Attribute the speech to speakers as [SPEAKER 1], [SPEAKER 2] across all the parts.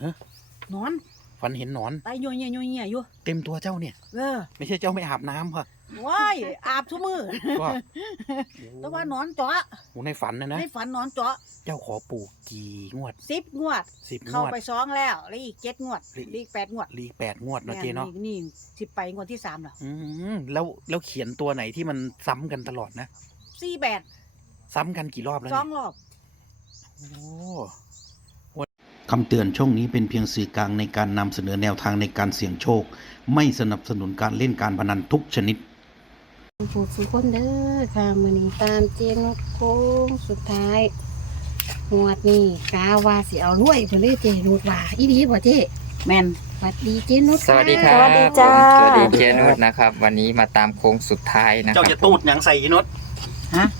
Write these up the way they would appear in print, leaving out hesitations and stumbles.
[SPEAKER 1] ฮะ
[SPEAKER 2] นอน
[SPEAKER 1] ฝันเห็นหนอน
[SPEAKER 2] ตายโยเยอยู่
[SPEAKER 1] เต็มตัวเจ้าเนี่ยไม่ใช่เจ้าไม่อาบน้ำค่ะ
[SPEAKER 2] ว้ายอาบทุกมือ
[SPEAKER 1] ก็
[SPEAKER 2] แต่ว่านอนเจาะ
[SPEAKER 1] ในฝันนะ
[SPEAKER 2] ในฝันนอนเจาะ
[SPEAKER 1] เจ้าขอปู่กี่งวด
[SPEAKER 2] 10 งวดเข้าไป2แล้วแล้วอีก7 งวดอีก8 งวด
[SPEAKER 1] อีก8 งวดเนาะเจ๊เนาะ
[SPEAKER 2] นี่สิไปงวดที่3แล้ว
[SPEAKER 1] แล้วเขียนตัวไหนที่มันซ้ำกันตลอดนะ
[SPEAKER 2] 48
[SPEAKER 1] ซ้ำกันกี่รอบแล้ว
[SPEAKER 2] 2 รอบ
[SPEAKER 1] คำเตือนช่องนี้เป็นเพียงสื่อกลางในการนำเสนอแนวทางในการเสี่ยงโชคไม่สนับสนุนการเล่นการพนันทุกชนิด
[SPEAKER 3] ผู้สุคนเด้อค่ะมื้อนี้ตามเจนกโค้งสุดท้ายงวดนี้กาว่าสิเอารวยเพิ่นเลยเจนุดว่าอีดีบ่เจ
[SPEAKER 2] แม่น
[SPEAKER 3] สวัสดีเจนุด
[SPEAKER 4] สวัสดีครับ
[SPEAKER 3] สวัสดีจ้า
[SPEAKER 4] สวัสดีเจนุดนะครับวันนี้มาตามโค้งสุดท้ายนะครับ
[SPEAKER 1] เจ้าจะตูดหยังใส่ยีนุด
[SPEAKER 2] ฮะ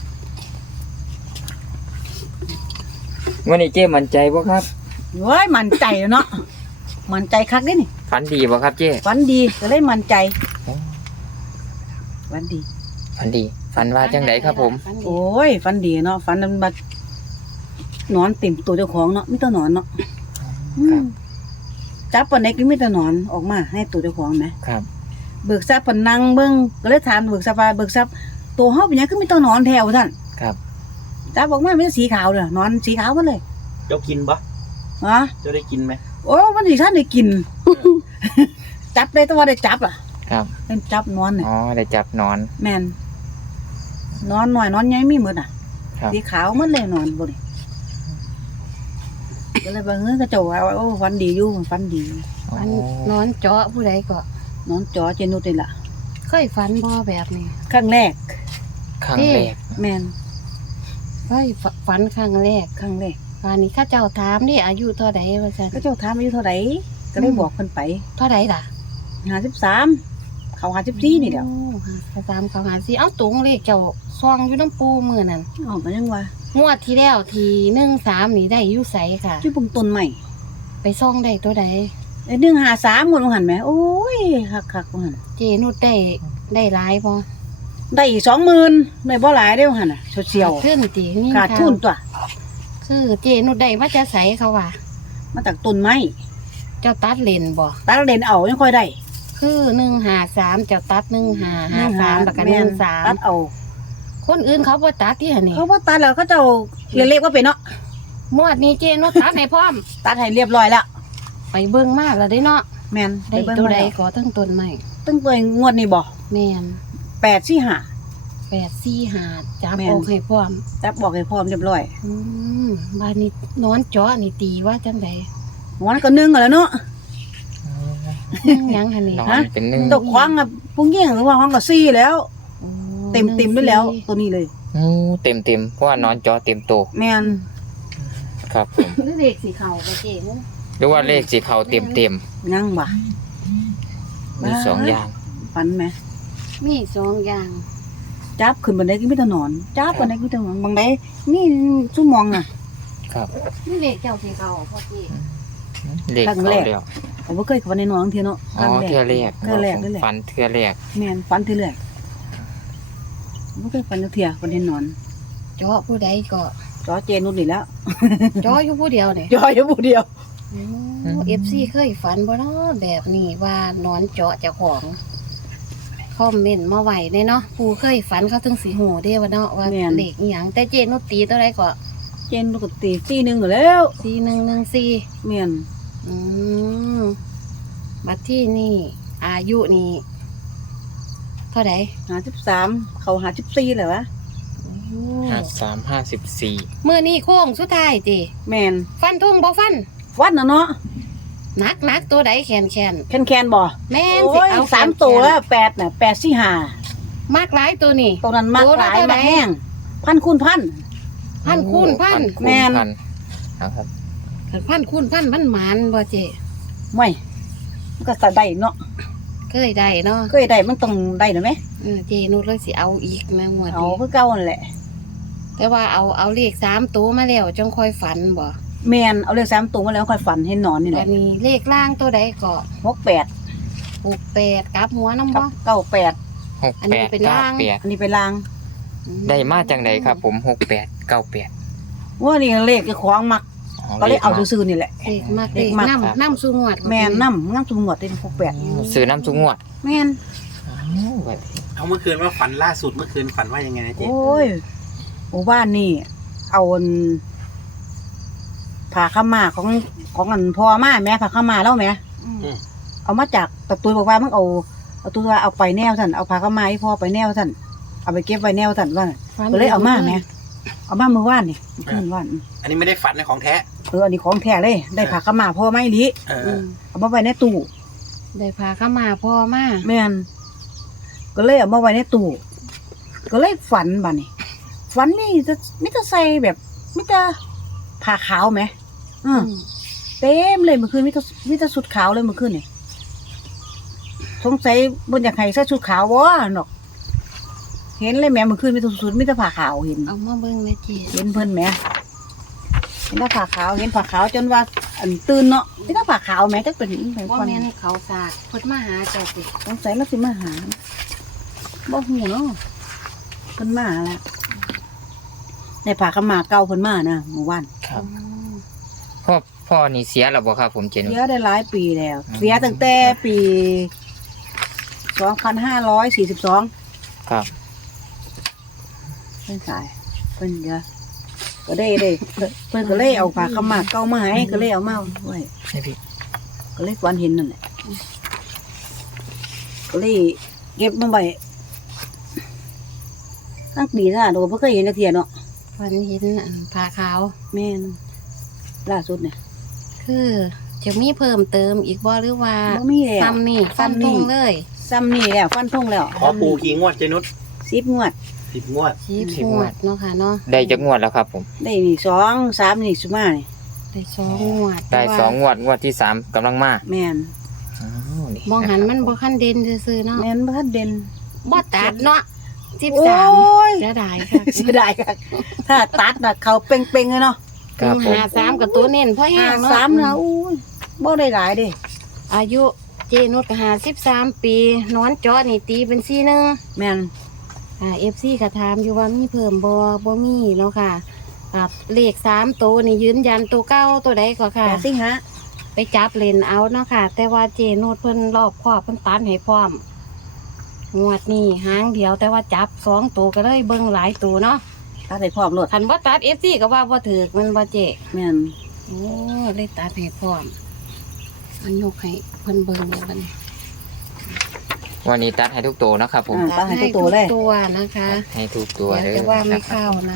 [SPEAKER 4] วันนี้เจมั่นใจบ่ครับ
[SPEAKER 2] เว้ยมั่นใจเนาะมั่นใจคักเด้นี่
[SPEAKER 4] ฝันดีบ่ครับเจ
[SPEAKER 2] ฝันดีก็เลยมั่นใจฝันดี
[SPEAKER 4] ฝันว่าจังไดครับผม
[SPEAKER 2] โอ้ยฝันดีเนาะฝันมันบัดนอนเต็มตัวเจ้าของเนาะมีแต่นอนเนาะจับปานใดก็มีแต่นอนออกมาให้ตัวเจ้าของแหม
[SPEAKER 4] ครับ
[SPEAKER 2] เบิกทรัพย์ปนนั่งเบิ่งก็เลยถามเบิกทรัพย์ว่าเบิกทรัพย์ตัวเฮาเป็นหยังคือมีแต่นอนแถวท่าน
[SPEAKER 4] ครับ
[SPEAKER 2] จับออกมามีแต่สีขาวเด้อนอนสีขาวหมดเลย
[SPEAKER 1] เจ้ากินปะ
[SPEAKER 2] ฮะ
[SPEAKER 1] เจ้าได้กินไหม
[SPEAKER 2] โอ้มันสิท่านได้กินจับได้แต่ว่าได้จับอ่ะ
[SPEAKER 4] ครับ
[SPEAKER 2] เป็นจับนอนเนี่ย
[SPEAKER 4] อ๋อได้จับนอน
[SPEAKER 2] แม่นนอนหน่อยนอนใหญ่มีหมดอ่ะสีขาวหมดเลยนอนบ่นี่ก็เลยว่าเฮ้ยก็เจ้าว่าโอ้ฝันดีอยู่ฝันดี
[SPEAKER 3] ฝันนอนเจาะผู้ใดก็
[SPEAKER 2] นอนจ่อเจนุชนี่ล่ะ
[SPEAKER 3] เคยฝันบ่แบบนี้
[SPEAKER 2] ครั้งแรกแม่น
[SPEAKER 3] เคยฝันครั้งแรกวันนี้ข้าเจ้าถามนี่อายุเท่าใดว่าซั่น
[SPEAKER 2] ก็เจ้าถามอายุเท่าไหร่ก็เลยบอกเพิ่นไป
[SPEAKER 3] เท่าใดล่ะ
[SPEAKER 2] 53เขา54นี่แหละ
[SPEAKER 3] 53เขา54เอ้าตรงเลขเจ้าซองอยู่น้ำปูมื้อนั้น
[SPEAKER 2] อ้าวมันยังว่าง
[SPEAKER 3] วดที่แล้วที่13นี่ได้อยู่ไสค่ะ
[SPEAKER 2] อยู่ปุ่มต้นใหม่
[SPEAKER 3] ไปซองได้ตัวใด
[SPEAKER 2] 153งวดว่าหั่นแหมโอ้ยคักๆว่าหั่น
[SPEAKER 3] เจนุชได้หลายบ่
[SPEAKER 2] ได้อีก 20,000ได้บ่หลายเด้อว่าหั่นน่ะเสี่ยว
[SPEAKER 3] ๆขึ้นตินี่
[SPEAKER 2] ขาดทุนตัว
[SPEAKER 3] คือเจนุชได้มาจะไสเขาว่า
[SPEAKER 2] มาจากต้นไม้
[SPEAKER 3] เจ้าตัดเลนบ่
[SPEAKER 2] ตัดเลนเอายังค่อยได้
[SPEAKER 3] คือ153เจ้าตัด1553แล้วก็13
[SPEAKER 2] ตัดเอา
[SPEAKER 3] คนอื่นเขาบ่ตัดที่หั่นนี่
[SPEAKER 2] เขาบ่ตัดแล้วเขาเจ้าเรียกว่าเป็นเนาะ
[SPEAKER 3] งวดนี้เจนุชตัดให้พร้อม
[SPEAKER 2] ตัดให้เรียบร้อยแล้ว
[SPEAKER 3] ไปเบิ่งมาแล้วเด้เนาะ
[SPEAKER 2] แม่น
[SPEAKER 3] ได้ตัวใดขอตั้งต้นใหม่
[SPEAKER 2] ตั้งตัวงวดนี้บ่
[SPEAKER 3] แม่น845จับออกให้พร้อม
[SPEAKER 2] จับบอกให้พร้อมเรียบร้อย
[SPEAKER 3] บ้านนี้นอนเจาะนี่ตีว่าจังได๋
[SPEAKER 2] นอนก็1แล้วเนาะ
[SPEAKER 3] ยังหั่นนี่
[SPEAKER 4] ฮะเป็น1
[SPEAKER 2] ตกขวางอ่ะปุ้งเงี้ยงหรือว่าห้องก็4แล้วเต็มด้วยแล้วตัวนี้เลย
[SPEAKER 4] เต็มเพราะว่านอนจอเต็มโต
[SPEAKER 2] แม่น
[SPEAKER 4] ครับผม
[SPEAKER 3] เลขสีขาวก็เจ๋ง
[SPEAKER 4] หรือว่าเลขสีขาวเต็ม
[SPEAKER 2] ยังบ่
[SPEAKER 4] มี2อย่าง
[SPEAKER 2] ฝันไหม
[SPEAKER 3] มี2อย่าง
[SPEAKER 2] จับขึ้นบันไดก็มีแต่นอนจับบันไดก็มีแต่นอนบางไดนี่ชั่วโมงน่ะ
[SPEAKER 4] ครับ
[SPEAKER 3] นี่เลขเจ้าสีขาวพ่อพี่
[SPEAKER 4] เลขเขาเดียว
[SPEAKER 2] ผมบ่เคยฝันในนอนเทื่อเนาะ
[SPEAKER 4] อ๋อเทื่อแรก
[SPEAKER 2] นั่นแหละ
[SPEAKER 4] ฝันเทื่อแรก
[SPEAKER 2] แม่นฝันเทื่อแรกบ่เคยฝันเทื่อฝันเห็นนอน
[SPEAKER 3] เจาะผู้ใดก็
[SPEAKER 2] เจาะเจนุชนี่แล้ว
[SPEAKER 3] เจาะอยู่ผู้เดียวนี่
[SPEAKER 2] เจาะอยู่ผู้เดียว
[SPEAKER 3] FC เคยฝันบ่เนาะแบบนี้ว่านอนเจาะเจ้าของคอมเมนต์มาไว้ได้เนาะผู้เคยฝันเขาถึงสิฮู้เด้ว่าเนาะว่าเลขอีหยังแต่เจนุชตีตัวใดก็
[SPEAKER 2] เจนุชก็ตี41แล้ว
[SPEAKER 3] 4114
[SPEAKER 2] แม่น
[SPEAKER 3] บัดที่นี่อายุนี่เท่าใด
[SPEAKER 2] 53เขา54แล้ววะ
[SPEAKER 4] 5354
[SPEAKER 3] มื้อนี้โค้งสุดท้ายติ
[SPEAKER 2] แม่น
[SPEAKER 3] ฟันทุ่งบ่ฟัน
[SPEAKER 2] เนาะ
[SPEAKER 3] นักตัวใดแคน
[SPEAKER 2] บ่
[SPEAKER 3] แม่นสิเอา
[SPEAKER 2] 3ตัวแล้ว8น่ะ845
[SPEAKER 3] มากหลายตัวนี่
[SPEAKER 2] ตัวนั้นมากหลายมาแห้งพันคูณพัน
[SPEAKER 3] แม่น
[SPEAKER 4] ครับ
[SPEAKER 3] พันคูณพันมันหมานบ่เจ๊
[SPEAKER 2] ไม่มันก็ได้เนาะ
[SPEAKER 3] เคยได้เนาะ
[SPEAKER 2] เคยได้มันต้องได้เนาะแม่
[SPEAKER 3] เจนุชเลยสิเอาอีกนะงวดนี้
[SPEAKER 2] เอาคือเก่านั่นแหละ
[SPEAKER 3] แต่ว่าเอาเลข3ตัวมาแล้วจังค่อยฝันบ่
[SPEAKER 2] แม่นเอาเลข3ตัวมาแล้วค่อยฝันเห็นนอนนี่แหละ
[SPEAKER 3] อันนี้เลขล่างตัวใดก็68กลับหัวนำบ่
[SPEAKER 2] 98
[SPEAKER 3] อันนี้เป็นล่าง
[SPEAKER 2] ได้
[SPEAKER 4] มาจังได๋ครับผม6898
[SPEAKER 2] ว่านี่เลขเจ้าของมักก็เลยเอาซื่อๆนี่แหละ
[SPEAKER 3] เด็กมาก
[SPEAKER 2] เด็
[SPEAKER 3] เด็
[SPEAKER 2] ก
[SPEAKER 3] ก
[SPEAKER 2] มาก
[SPEAKER 3] น้ำสูงวด
[SPEAKER 2] แม่นน้ำจุ่มหมวดเต็ม68
[SPEAKER 4] ซื้อน้ำทุกงวด
[SPEAKER 2] แม่น
[SPEAKER 5] เอาเมื่อคืนว่าฝันล่าสุดเมื่อคืนฝันว่ายังไงนะเจ๊
[SPEAKER 2] โอ้ยหมู่บ้านนี่เอาผ้าขาวม้าของอันพ่อมาแม่ผ้าขาวม้าแล้วแม่ เอามาจากตะตุยบอกว่ามึงเอาตัวว่าเอาไปแนวสั่นเอาผ้าขาวม้าให้พ่อไปแนวสั่นเอาไปเก็บไว้แนวสั่นว่าก็เลยเอามาแม่เอามาเมื่อวานนี่เมื่อวาน
[SPEAKER 5] อันนี้ไม่ได้ฝันในของแท้
[SPEAKER 2] อันนี้ของแท้เลยได้ผ้าขาวม้าพ่อไม่ลิ
[SPEAKER 5] เออ
[SPEAKER 2] เอามาไว้ในตู้
[SPEAKER 3] ได้พาเข้ามาพ่อมา
[SPEAKER 2] แม่นก็เลยเอามาไว้ในตู้ก็เลยฝันบัดนี้ฝันนี่จะมิจะใส่แบบมิจะผ้าขาวไหมเต็มเลยเมื่อคืนมิจะสุดขาวเลยเมื่อคืนนี่สงสัยบนอยากให้ใส่ชุดขาววะหนอกเห็นเลยแม่เมื่อคืนมิจะสุดมิจะผ้าขาวเห็น
[SPEAKER 3] เอามาเบิ่งแม่เจ๊
[SPEAKER 2] เห็นเพิ่นแม่เห็นแต่ผ้าขาวเห็นผ้าขาวจนว่าอันตื่นเนาะเห็นแต่ผ้าขาวแม่จักเป็นเป็น
[SPEAKER 3] ว่า
[SPEAKER 2] คน
[SPEAKER 3] แม่นเขาสากเพิ่นมาหาเจ้าติ
[SPEAKER 2] สงสัยเราสิมาหาบ่ฮู้เนาะเพิ่นมาแล้วในผ้าขาวม้าเก่าเพิ่นมานะเมื่อวาน
[SPEAKER 4] ครับ
[SPEAKER 3] อืม
[SPEAKER 4] พ่อนี่เสียแล้วบ่ครับผมเจนุ
[SPEAKER 2] เสียได้หลายปีแล้ว เสียตั้งแต่ปี2542
[SPEAKER 4] ครับ
[SPEAKER 2] เพิ่นสายเพิ่นเยอะก็ได้เพิ่นก็เลยเอาผ้าขาวม้าเก่ามาให้ก็เลยเอามาไว้
[SPEAKER 4] ให้พี่
[SPEAKER 2] ก็เลยฝันเห็นนั่นแหละก็เลยเก็บมาไว้ตั้งปีหน้าโดบ่เคยเห็นจักเที่ยเนาะ
[SPEAKER 3] ฝันเห็นอันผ้าขาว
[SPEAKER 2] แม่นล่าสุดเนี่ย
[SPEAKER 3] คือจะมีเพิ่มเติมอีกบ่หรือว่า
[SPEAKER 2] บ่มีแล้ว
[SPEAKER 3] ซ้ำนี่ฟันธงเลย
[SPEAKER 2] ซ้ำนี่แล้วฟันธงแล้ว
[SPEAKER 5] ขอปูกี่งวดเจนุช
[SPEAKER 2] 10 งวด
[SPEAKER 5] 10 งวด
[SPEAKER 3] ชีพงวดเนาะค่ะเนาะ
[SPEAKER 4] ได้จักงวดแล้วครับผม
[SPEAKER 2] ได้นี่2 3นี่สุมานี่
[SPEAKER 3] ได้สองงวด
[SPEAKER 4] ได้
[SPEAKER 3] แต่ว่า
[SPEAKER 4] สองงวดงวดที่สามกำลังมา
[SPEAKER 2] แม่น
[SPEAKER 4] อ้าวนี่
[SPEAKER 3] มองหันมันบ่คันเด่นซื่อๆเนาะ
[SPEAKER 2] แม่นบ่ทันเด่น
[SPEAKER 3] บ่ตัดเนาะ
[SPEAKER 2] โอ้ย
[SPEAKER 3] 13จะได้ค่ะ
[SPEAKER 2] เสียดายค่ะถ้าตัดน่ะเขาเป่งๆเลยเนาะ
[SPEAKER 4] ครับผม
[SPEAKER 3] 53กับตัวเน้นเพราะแห้งเนาะ
[SPEAKER 2] 3นะอู้ยบ่ได้หลายเด้
[SPEAKER 3] อายุเจนุชก็53 ปีนอนจอนี่ตีเป็น41
[SPEAKER 2] แม่น
[SPEAKER 3] FC ก็ถามอยู่ว่ามีเพิ่มบ่มีเนาะค่ะเลข3ตัวนี่ยืนยันตัวเก้าตัวใดก็ค่ะ
[SPEAKER 2] 8 สิงหา
[SPEAKER 3] ไปจับเลนเอาเนาะค่ะ แต่ว่าเจนุชเพิ่นรอบครอบเพิ่นตัดให้พร้อมงวดนี้หางเดียวแต่ว่าจับ2ตัวก็เลยเบิ่งหลายตัวเนาะ
[SPEAKER 2] ตัดให้พร้อมโลด
[SPEAKER 3] คันบ่ตัด FC ก็ว่าบ่ถูกมันบ่เจ
[SPEAKER 2] แม่น
[SPEAKER 3] โอ้เลยตัดให้พร้อมมันยกให้เพิ่นเบิ่งเลยบัดนี้
[SPEAKER 4] วันนี้ตัดให้ทุกตัวนะครับผม
[SPEAKER 2] ตัดให้ตัวเลย
[SPEAKER 3] ทุกตัวนะคะ
[SPEAKER 4] ให้ทุกตัวเลย
[SPEAKER 3] แต่ว่าไม่
[SPEAKER 4] นะครับ
[SPEAKER 3] เข้านะ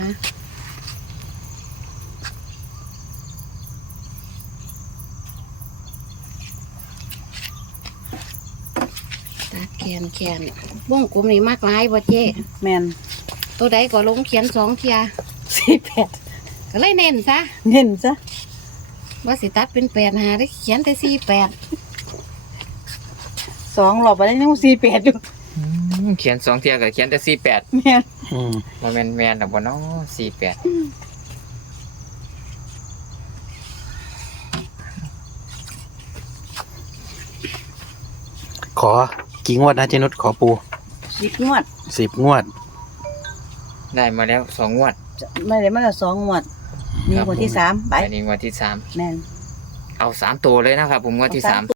[SPEAKER 3] ตัดแขนวงกลมนี่มากหลายบ่เจ๊
[SPEAKER 2] แม่น
[SPEAKER 3] ตัวใดก็ลงเขียน2เที่ย
[SPEAKER 2] 48
[SPEAKER 3] ก็เลยเน้นซะ
[SPEAKER 2] เน้นซะ
[SPEAKER 3] ว่าสิตัดเป็น8หาได้เขียนแต่48
[SPEAKER 2] 2รอบไปแล้วยัง48อยู่
[SPEAKER 4] เขียนสองเทียกับเขียนแต่48
[SPEAKER 2] แม่น
[SPEAKER 5] อืม
[SPEAKER 4] บ่แม่นแม่นดอกบ่เนาะ48
[SPEAKER 5] ขอกี่งวดนะเจนุชขอปู
[SPEAKER 2] 10 งวด
[SPEAKER 5] 10 งวด
[SPEAKER 4] ได้มาแล้วสองงวด
[SPEAKER 2] ไม่ได้มาแล้ว2 งวดนี่
[SPEAKER 4] ครับ
[SPEAKER 2] งวดที่ 3 ไป
[SPEAKER 4] อันนี้งวดที่สาม
[SPEAKER 2] แม่น
[SPEAKER 4] เอาสามตัวเลยนะครับผมงวดที่
[SPEAKER 2] เอา
[SPEAKER 4] สา
[SPEAKER 2] สาม
[SPEAKER 4] ม